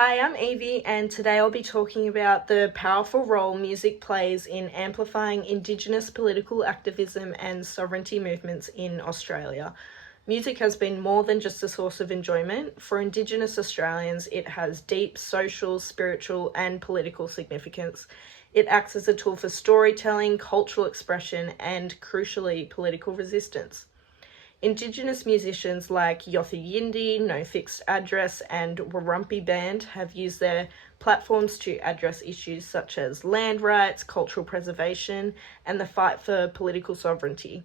Hi, I'm Evie, and today I'll be talking about the powerful role music plays in amplifying Indigenous political activism and sovereignty movements in Australia. Music has been more than just a source of enjoyment. For Indigenous Australians, it has deep social, spiritual, and political significance. It acts as a tool for storytelling, cultural expression, and crucially, political resistance. Indigenous musicians like Yothu Yindi, No Fixed Address, and Warumpi Band have used their platforms to address issues such as land rights, cultural preservation, and the fight for political sovereignty.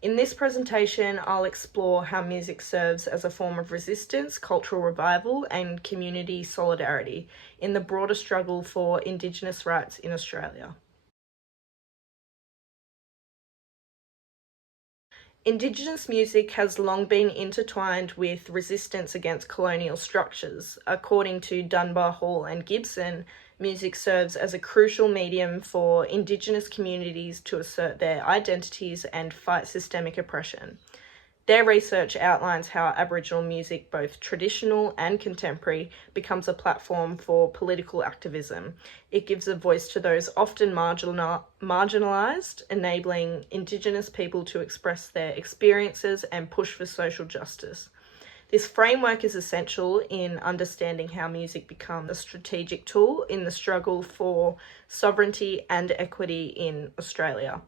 In this presentation, I'll explore how music serves as a form of resistance, cultural revival, and community solidarity in the broader struggle for Indigenous rights in Australia. Indigenous music has long been intertwined with resistance against colonial structures. According to Dunbar, Hall and Gibson, music serves as a crucial medium for Indigenous communities to assert their identities and fight systemic oppression. Their research outlines how Aboriginal music, both traditional and contemporary, becomes a platform for political activism. It gives a voice to those often marginalised, enabling Indigenous people to express their experiences and push for social justice. This framework is essential in understanding how music becomes a strategic tool in the struggle for sovereignty and equity in Australia.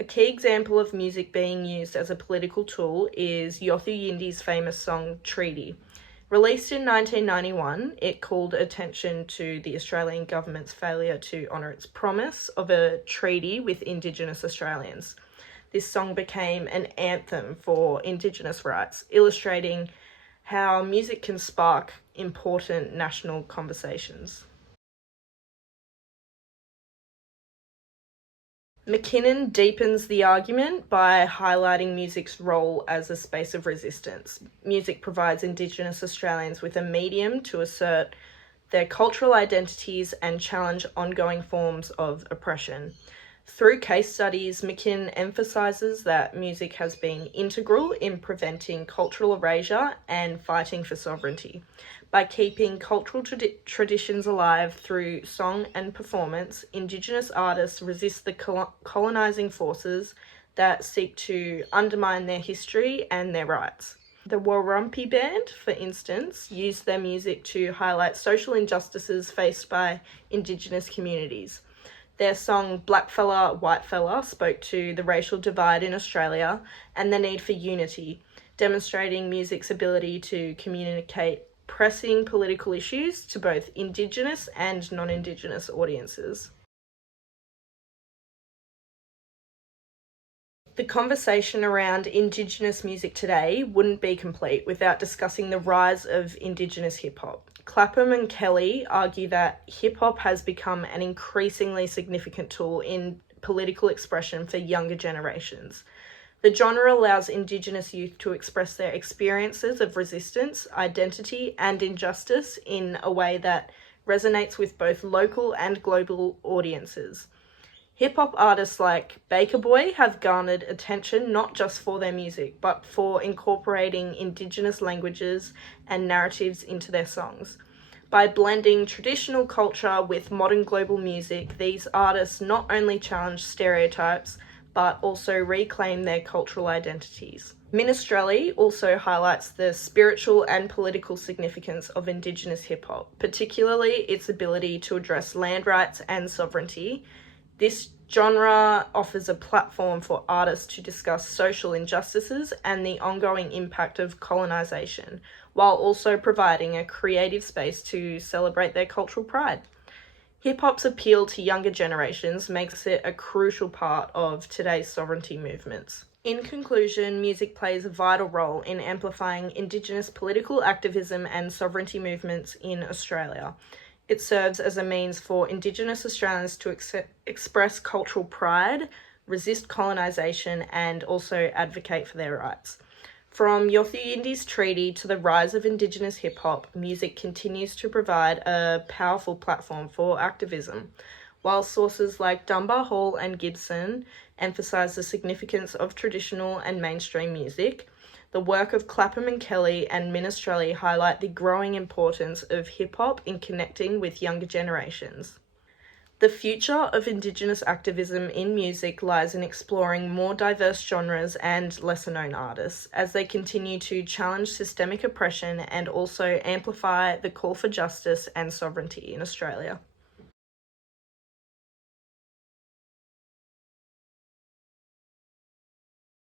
A key example of music being used as a political tool is Yothu Yindi's famous song Treaty. Released in 1991, it called attention to the Australian government's failure to honour its promise of a treaty with Indigenous Australians. This song became an anthem for Indigenous rights, illustrating how music can spark important national conversations. McKinnon deepens the argument by highlighting music's role as a space of resistance. Music provides Indigenous Australians with a medium to assert their cultural identities and challenge ongoing forms of oppression. Through case studies, McKinnon emphasises that music has been integral in preventing cultural erasure and fighting for sovereignty. By keeping cultural traditions alive through song and performance, Indigenous artists resist the colonising forces that seek to undermine their history and their rights. The Warumpi Band, for instance, used their music to highlight social injustices faced by Indigenous communities. Their song Black Fella, White Fella spoke to the racial divide in Australia and the need for unity, demonstrating music's ability to communicate pressing political issues to both Indigenous and non-Indigenous audiences. The conversation around Indigenous music today wouldn't be complete without discussing the rise of Indigenous hip-hop. Clapham and Kelly argue that hip-hop has become an increasingly significant tool in political expression for younger generations. The genre allows Indigenous youth to express their experiences of resistance, identity, and injustice in a way that resonates with both local and global audiences. Hip-hop artists like Baker Boy have garnered attention not just for their music, but for incorporating Indigenous languages and narratives into their songs. By blending traditional culture with modern global music, these artists not only challenge stereotypes, but also reclaim their cultural identities. Minestrelli also highlights the spiritual and political significance of Indigenous hip-hop, particularly its ability to address land rights and sovereignty. This genre offers a platform for artists to discuss social injustices and the ongoing impact of colonisation, while also providing a creative space to celebrate their cultural pride. Hip-hop's appeal to younger generations makes it a crucial part of today's sovereignty movements. In conclusion, music plays a vital role in amplifying Indigenous political activism and sovereignty movements in Australia. It serves as a means for Indigenous Australians to express cultural pride, resist colonisation, and also advocate for their rights. From Yothu Yindi's Treaty to the rise of Indigenous hip-hop, music continues to provide a powerful platform for activism. While sources like Dunbar, Hall and Gibson emphasise the significance of traditional and mainstream music, The work of Clapham and Kelly and Minstrelly highlight the growing importance of hip-hop in connecting with younger generations. The future of Indigenous activism in music lies in exploring more diverse genres and lesser-known artists as they continue to challenge systemic oppression and also amplify the call for justice and sovereignty in Australia.